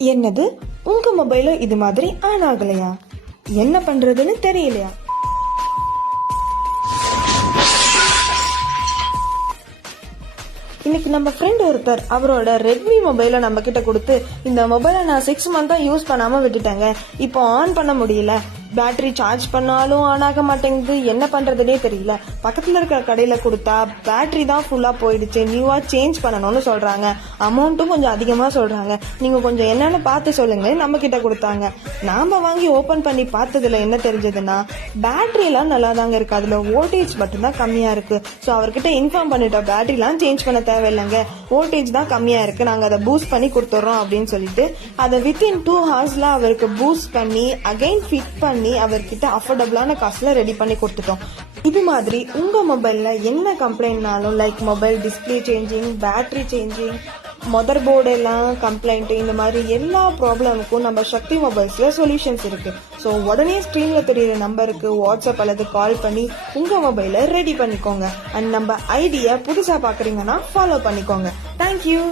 என்னது, உங்க மொபைல இது மாதிரி ஆன் ஆகலையா? என்ன பண்றதுன்னு தெரியலையா? இன்னைக்கு நம்ம ஃப்ரெண்ட் ஒருத்தர் அவரோட ரெட்மி மொபைலை நம்ம கிட்ட கொடுத்து, இந்த மொபைலை நான் 6 மந்த்தா யூஸ் பண்ணாம விட்டுட்டேங்க, இப்போ ஆன் பண்ண முடியல, பேட்டரி சார்ஜ் பண்ணாலும் ஆன் ஆக மாட்டேங்குது, என்ன பண்றதுனே தெரியல, பக்கத்துல இருக்கிற கடையில கொடுத்தா பேட்டரி தான் ஃபுல்லா போயிடுச்சு, நியூவா சேஞ்ச் பண்ணணும்னு சொல்றாங்க, அமௌண்ட்டும் கொஞ்சம் அதிகமா சொல்றாங்க, நீங்க கொஞ்சம் என்னன்னு பார்த்து சொல்லுங்க நம்ம கிட்ட கொடுத்தாங்க. நாம வாங்கி ஓபன் பண்ணி பார்த்ததுல என்ன தெரிஞ்சதுன்னா, பேட்டரி எல்லாம் நல்லா தாங்க இருக்கு, அதுல வோல்டேஜ் மட்டும் தான் கம்மியா இருக்கு. ஸோ அவர்கிட்ட இன்ஃபார்ம் பண்ணிட்டோம், பேட்டரி எல்லாம் சேஞ்ச் பண்ண தேவையில்லைங்க, வோல்டேஜ் தான் கம்மியா இருக்கு, நாங்க அதை பூஸ்ட் பண்ணி கொடுத்துறோம் அப்படின்னு சொல்லிட்டு அதை வித்தின் 2 ஹவர்ஸ்ல அவருக்கு பூஸ்ட் பண்ணி அகைன் ஃபிட் பண்ணி அவர்கிட்ட அஃபோர்டபுளான காசுல ரெடி பண்ணி கொடுத்துட்டோம். இது மாதிரி உங்க மொபைல்ல என்ன கம்ப்ளைண்ட்னாலும், like mobile display changing, battery changing, mother board எல்லாம் கம்ப்ளைண்ட், இந்த மாதிரி எல்லா ப்ராப்ளமுக்கும் நம்ம சக்தி மொபைல்ஸ்ல சொல்யூஷன்ஸ் இருக்கு. ஸோ உடனே ஸ்க்ரீன்ல தெரியுற நம்பருக்கு வாட்ஸ்அப் அல்லது கால் பண்ணி உங்க மொபைலை ரெடி பண்ணிக்கோங்க. அண்ட் நம்ம ஐடியா புதுசா பாக்குறீங்கன்னா ஃபாலோ பண்ணிக்கோங்க. தேங்க்யூ.